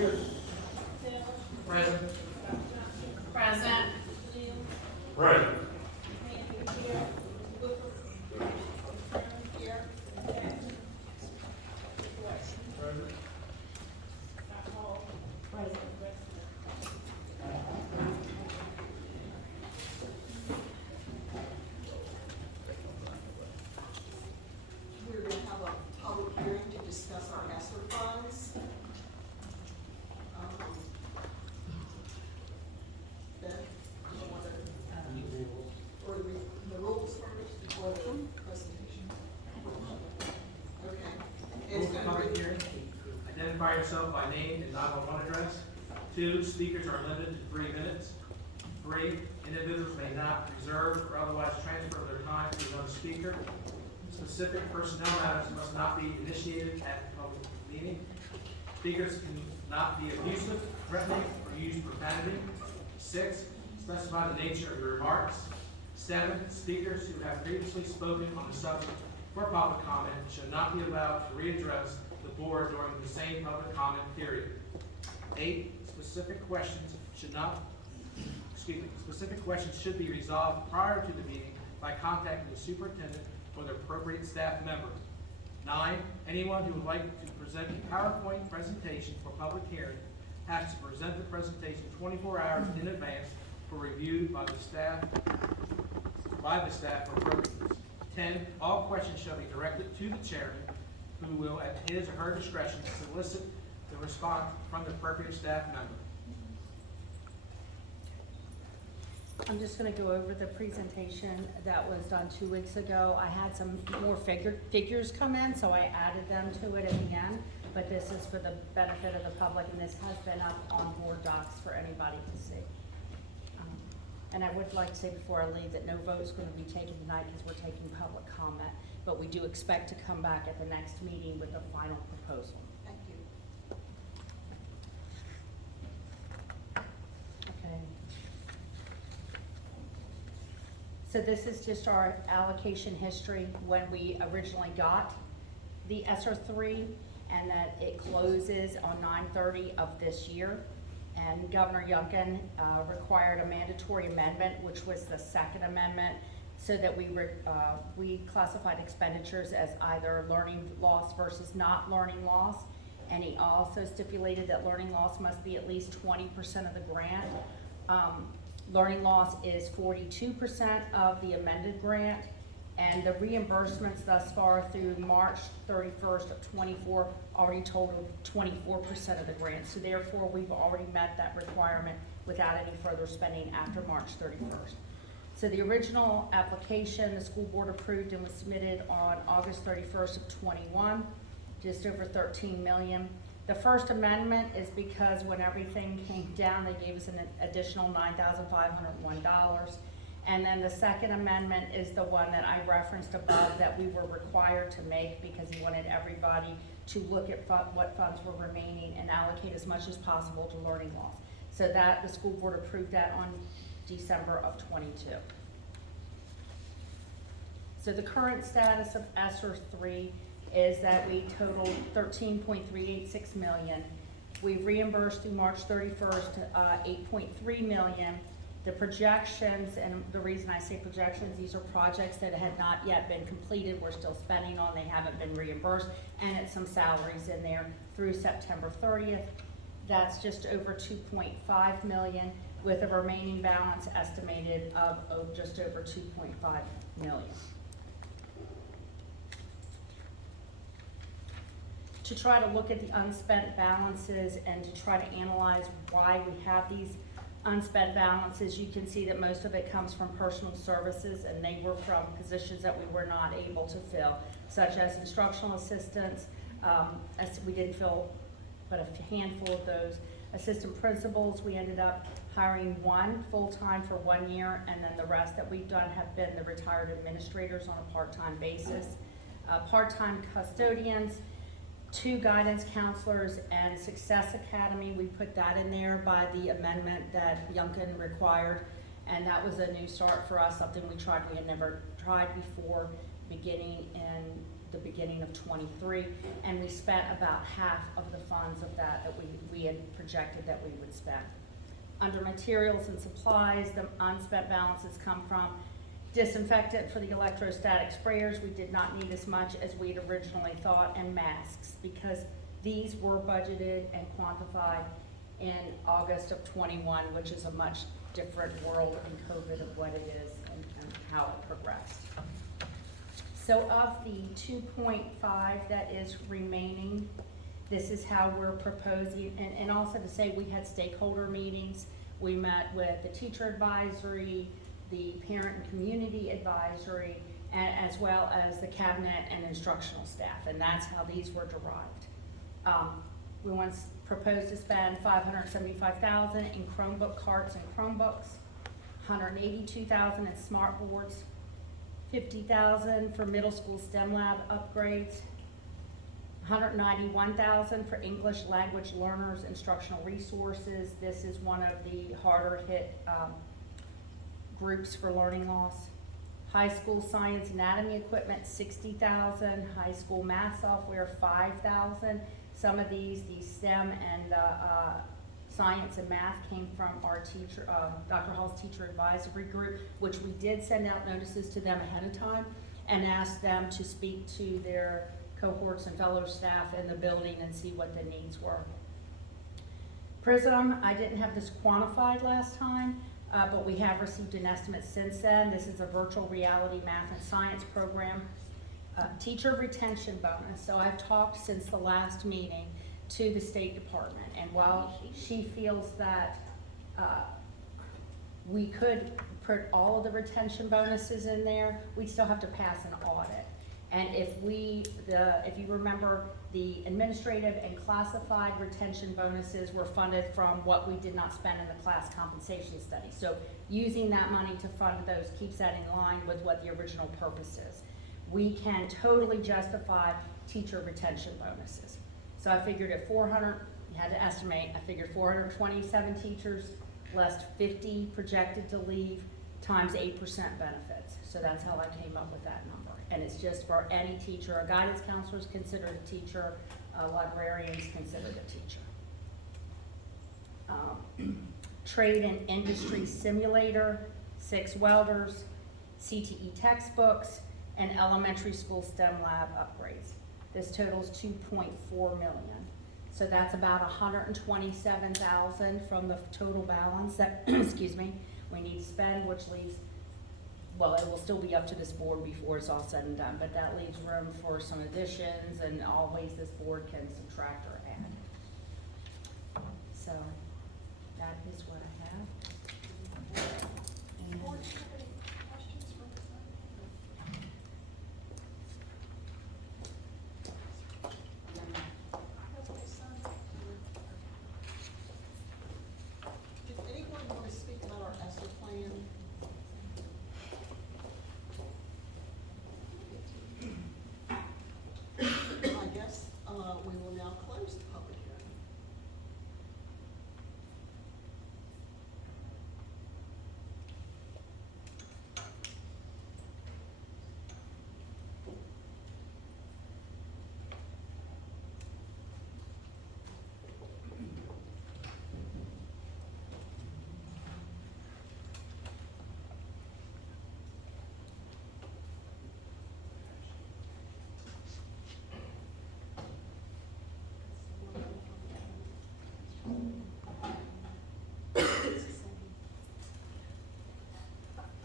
here. Present. Present. Present. We're going to have a public hearing to discuss our ESSER funds. Ben, you want to, or the rules first, or the presentation? Okay. It's going Public to hearing. Identify yourself by name and 911 address. 2, speakers are limited to 3 minutes. 3, individuals may not reserve or otherwise transfer their time to another speaker. Specific personnel matters must not be initiated at the public meeting. Speakers cannot be abusive, threatening, or use profanity. 6, specify the nature of your remarks. 7, speakers who have previously spoken on the subject for public comment should not be allowed to readdress the board during the same public comment period. 8, specific questions should be resolved prior to the meeting by contacting the superintendent or the appropriate staff member. 9, anyone who would like to present a PowerPoint presentation for public hearing has to present the presentation 24 hours in advance for review by the staff for appropriateness. 10, all questions shall be directed to the chairman, who will, at his or her discretion, solicit the response from the appropriate staff member. I'm just going to go over the presentation that was done 2 weeks ago. I had some more figures come in, so I added them to it at the end. But this is for the benefit of the public, and this has been up on board docs for anybody to see. And I would like to say before I leave that no vote's going to be taken tonight because we're taking public comment. But we do expect to come back at the next meeting with a final proposal. Thank you. Okay. So this is just our allocation history when we originally got the ESSER 3, and that it closes on 9/30 of this year. And Governor Youngkin required a mandatory amendment, which was the second amendment, so that we classified expenditures as either learning loss versus not learning loss. And he also stipulated that learning loss must be at least 20% of the grant. Learning loss is 42% of the amended grant, and the reimbursements thus far through March 31st of 24 already totaled 24% of the grant. So therefore, we've already met that requirement without any further spending after March 31st. So the original application, the school board approved and was submitted on August 31st of 21, just over 13 million. The first amendment is because when everything came down, they gave us an additional $9,501. And then the second amendment is the one that I referenced above that we were required to make because he wanted everybody to look at what funds were remaining and allocate as much as possible to learning loss. So that, the school board approved that on December of 22. So the current status of ESSER 3 is that we totaled 13.386 million. We reimbursed through March 31st 8.3 million. The projections, and the reason I say projections, these are projects that had not yet been completed, we're still spending on, they haven't been reimbursed, and it's some salaries in there through September 30th. That's just over 2.5 million, with a remaining balance estimated of just over 2.5 million. To try to look at the unspent balances and to try to analyze why we have these unspent balances, you can see that most of it comes from personal services, and they were from positions that we were not able to fill, such as instructional assistants. As we didn't fill but a handful of those. Assistant principals, we ended up hiring one full-time for 1 year, and then the rest that we've done have been the retired administrators on a part-time basis. Part-time custodians, 2 guidance counselors, and Success Academy, we put that in there by the amendment that Youngkin required, and that was a new start for us, something we had never tried before, beginning in the beginning of '23, and we spent about half of the funds of that we had projected that we would spend. Under materials and supplies, the unspent balances come from disinfectant for the electrostatic sprayers. We did not need as much as we'd originally thought, and masks, because these were budgeted and quantified in August of '21, which is a much different world in COVID of what it is and how it progressed. So of the 2.5 that is remaining, this is how we're proposing, and also to say we had stakeholder meetings. We met with the teacher advisory, the parent and community advisory, and as well as the cabinet and instructional staff, and that's how these were derived. We once proposed to spend $575,000 in Chromebook carts and Chromebooks, $182,000 in smart boards, $50,000 for middle school STEM lab upgrades, $191,000 for English language learners instructional resources. This is one of the harder hit groups for learning loss. High school science anatomy equipment, $60,000. High school math software, $5,000. Some of these, the STEM and science and math came from our teacher, Dr. Hall's teacher advisory group, which we did send out notices to them ahead of time and asked them to speak to their cohorts and fellow staff in the building and see what the needs were. Prism, I didn't have this quantified last time, but we have received an estimate since then. This is a virtual reality math and science program. Teacher retention bonus. So I've talked since the last meeting to the State Department, and while she feels that we could put all of the retention bonuses in there, we still have to pass an audit. And if you remember, the administrative and classified retention bonuses were funded from what we did not spend in the class compensation study. So using that money to fund those keeps that in line with what the original purpose is. We can totally justify teacher retention bonuses. So I figured at 400, you had to estimate, I figured 427 teachers, less 50 projected to leave, times 8% benefits. So that's how I came up with that number. And it's just for any teacher. A guidance counselor is considered a teacher, a librarian is considered a teacher. Trade and industry simulator, 6 welders, CTE textbooks, and elementary school STEM lab upgrades. This totals $2.4 million. So that's about $127,000 from the total balance that, excuse me, we need to spend, which leaves, well, it will still be up to this board before it's all said and done, but that leaves room for some additions and always this board can subtract or add. So that is what I have. And Board, do you have any questions for Ms. Knight? That's okay, son. Did anyone want to speak about our ESSER plan? I guess, we will now close the public hearing.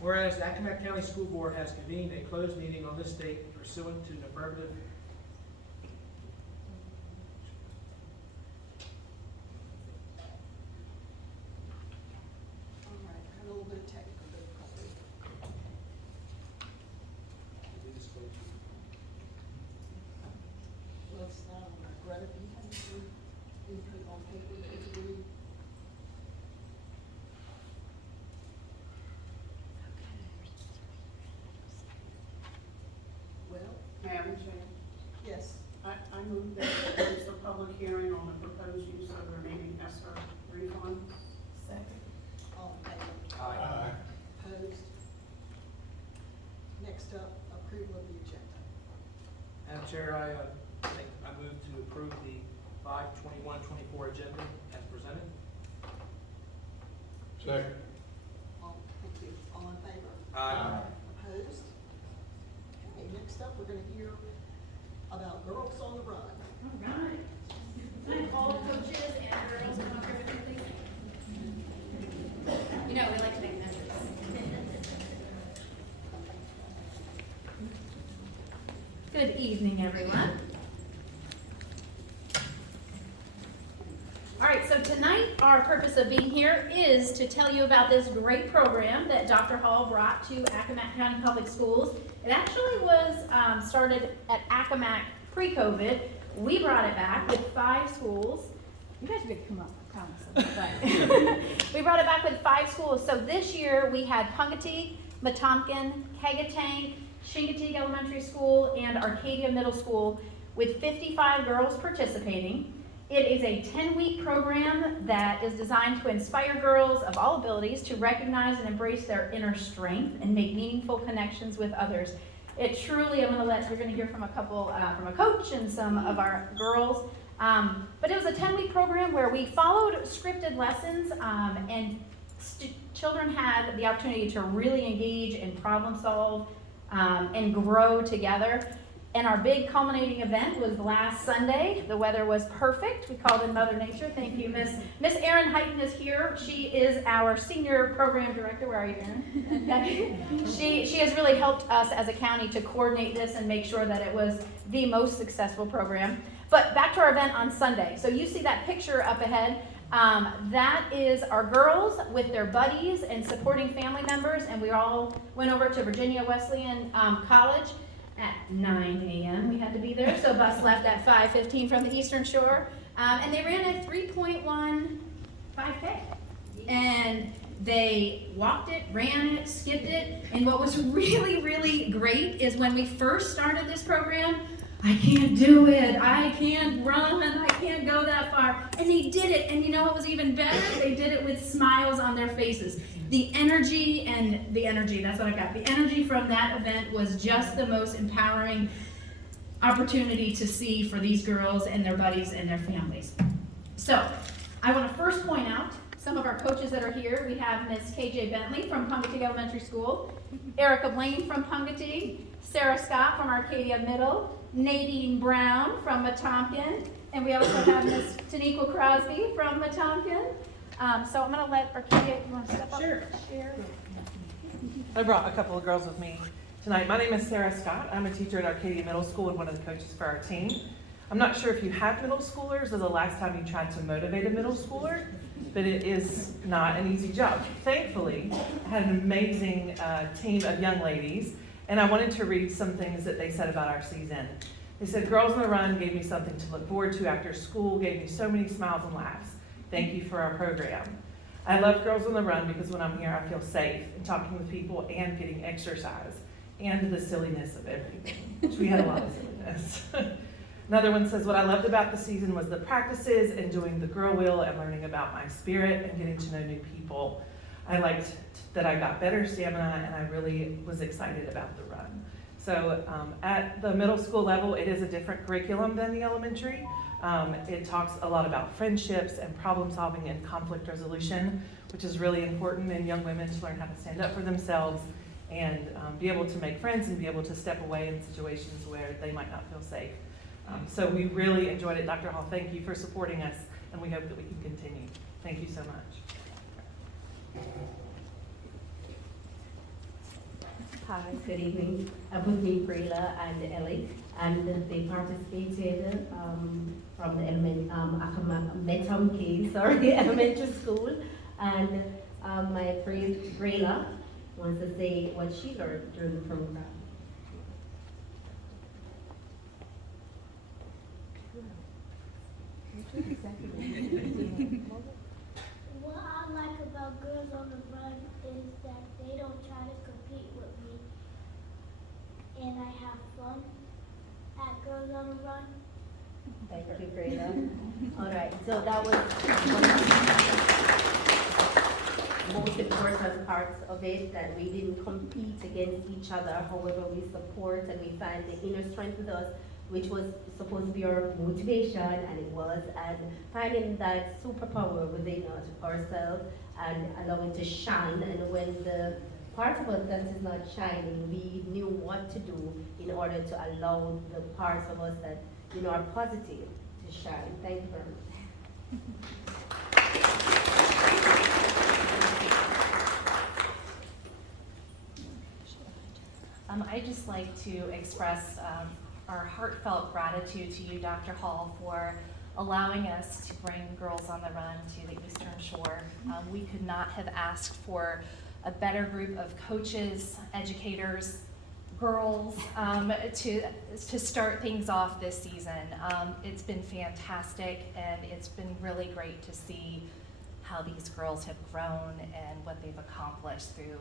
Whereas the Accomack County School Board has convened a closed meeting on this date pursuant to an affirmative All right, I had a little bit of technical difficulty. Well, it's not, Greta, do you have any input on paper that you can read? Well, Madam Chair, yes, I move that we close the public hearing on the proposed use of remaining ESSER refund. second. All in favor? Aye. Opposed? Next up, approval of the agenda. Madam Chair, I think I move to approve the 5/21/24 agenda as presented. Second. Thank you. All in favor? Aye. Opposed? Okay, next up, we're gonna hear about Girls on the Run. All right. All coaches and girls come up here with me, please. You know, we like to make memories. Good evening, everyone. All right, so tonight our purpose of being here is to tell you about this great program that Dr. Hall brought to Accomack County Public Schools. It actually was started at Accomack pre-COVID. We brought it back with 5 schools. You guys could come up, promise. But we brought it back with 5 schools. So this year we had Pungatee, Metomkin, Kegatank, Shingatig Elementary School, and Arcadia Middle School with 55 girls participating. It is a 10-week program that is designed to inspire girls of all abilities to recognize and embrace their inner strength and make meaningful connections with others. It truly, we're going to hear from a couple, from a coach and some of our girls. But it was a 10-week program where we followed scripted lessons and children had the opportunity to really engage and problem solve and grow together. And our big culminating event was last Sunday. The weather was perfect. We called in Mother Nature. Thank you, Miss Erin Heighton is here. She is our senior program director. Where are you, Erin? She has really helped us as a county to coordinate this and make sure that it was the most successful program. But back to our event on Sunday. So you see that picture up ahead. That is our girls with their buddies and supporting family members. And we all went over to Virginia Wesleyan College. At 9 a.m. we had to be there, so bus left at 5:15 from the Eastern Shore, and they ran a 3.1 5K, and they walked it, ran it, skipped it, and what was really, really great is when we first started this program, I can't do it, I can't run, I can't go that far, and they did it, and you know what was even better? They did it with smiles on their faces. The energy, that's what I got. The energy from that event was just the most empowering opportunity to see for these girls and their buddies and their families. So, I want to first point out some of our coaches that are here. We have Miss KJ Bentley from Pungatee Elementary School, Erica Blaine from Pungatee, Sarah Scott from Arcadia Middle, Nadine Brown from Metomkin, and we also have Miss Taniqua Crosby from Metomkin. So I'm going to let Arcadia, you want to step up? Sure. Share? I brought a couple of girls with me tonight. My name is Sarah Scott. I'm a teacher at Arcadia Middle School and one of the coaches for our team. I'm not sure if you have middle schoolers or the last time you tried to motivate a middle schooler, but it is not an easy job. Thankfully, I had an amazing team of young ladies, and I wanted to read some things that they said about our season. They said, "Girls on the Run gave me something to look forward to after school, gave me so many smiles and laughs. Thank you for our program. I love Girls on the Run because when I'm here, I feel safe in talking with people and getting exercise and the silliness of everything," which we had a lot of silliness. Another one says, "What I loved about the season was the practices and doing the girl wheel and learning about my spirit and getting to know new people. I liked that I got better stamina and I really was excited about the run." So at the middle school level, it is a different curriculum than the elementary. It talks a lot about friendships and problem solving and conflict resolution, which is really important in young women to learn how to stand up for themselves and be able to make friends and be able to step away in situations where they might not feel safe. So we really enjoyed it. Dr. Hall, thank you for supporting us, and we hope that we can continue. Thank you so much. Hi, good evening. I'm with me, Brayla and Ellie, and they participated from the Metomkin, elementary school. And my friend Brayla wants to say what she learned during the program. What I like about Girls on the Run is that they don't try to compete with me, and I have fun at Girls on the Run. Thank you, Brayla. All right, so that was one of the most important parts of it, that we didn't compete against each other. However, we support and we find the inner strength with us which was supposed to be our motivation, and it was, and finding that superpower within ourselves and allowing to shine. And when the part of us that is not shining, we knew what to do in order to allow the parts of us that are positive to shine. Thank you very much. I'd just like to express our heartfelt gratitude to you, Dr. Hall, for allowing us to bring Girls on the Run to the Eastern Shore. We could not have asked for a better group of coaches, educators, girls to start things off this season. It's been fantastic, and it's been really great to see how these girls have grown and what they've accomplished through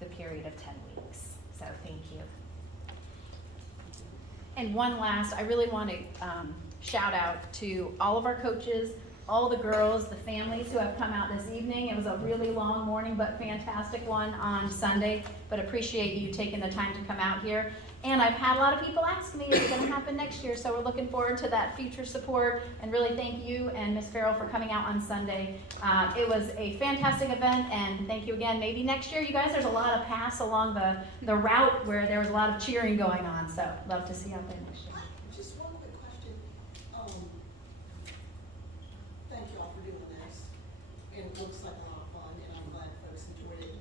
the period of 10 weeks. So thank you. And one last, I really want to shout out to all of our coaches, all the girls, the families who have come out this evening. It was a really long morning, but fantastic one on Sunday, but appreciate you taking the time to come out here. And I've had a lot of people ask me, is it going to happen next year? So we're looking forward to that future support, and really thank you and Ms. Farrell for coming out on Sunday. It was a fantastic event, and thank you again. Maybe next year, you guys, there's a lot of paths along the route where there was a lot of cheering going on, so love to see you out there next year. Just one quick question. Thank y'all for doing this. It looks like a lot of fun, and I'm glad folks enjoyed it.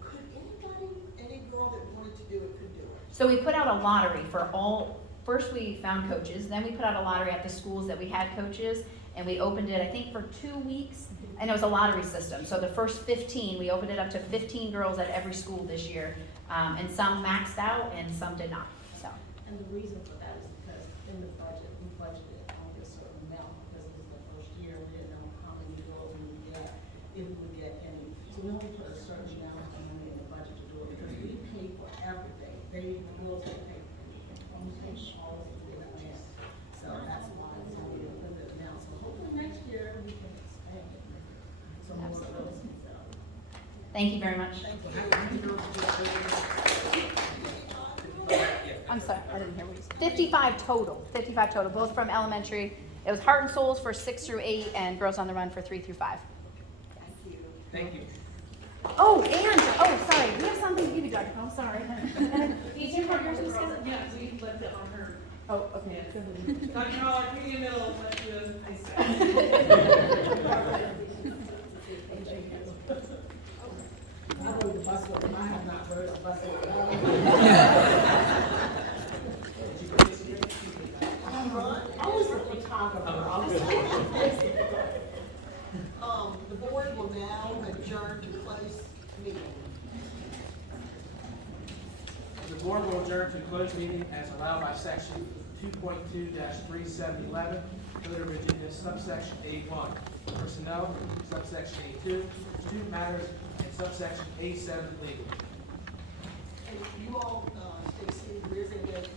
Could any girl that wanted to do it could do it? So we put out a lottery for first we found coaches, then we put out a lottery at the schools that we had coaches, and we opened it, I think, for 2 weeks, and it was a lottery system. So the first 15, we opened it up to 15 girls at every school this year, and some maxed out and some did not, so. And the reason for that is because in the budget, we budgeted only a certain amount, because it was the first year, we didn't know how many girls we would get, if we would get any. So we only put a certain amount of money in the budget to do it, because we pay for everything. The girls don't pay for anything. We pay all of the grants. So that's why it's only a limited amount. So hopefully next year we can expand it. So more girls can sell. Thank you very much. I'm sorry, I didn't hear what you said. 55 total, both from elementary. It was Heart and Souls for 6 through 8 and Girls on the Run for 3 through 5. Thank you. Oh, sorry, we have something to give you, Dr. Paul, sorry. Did you have yours, Ms. Scott? Yeah, we left it on her. Oh, okay. Dr. Hall, our community middle left you a nice I rode the bus with them. I have not rode a bus with them. I was the photographer. The board will now adjourn to close meeting. The board will adjourn to closed meeting as allowed by section 2.2-3711, Code of Virginia, subsection A1, personnel, subsection A2, student matters, and subsection A7, legal. And you all, Stacy, where's it going to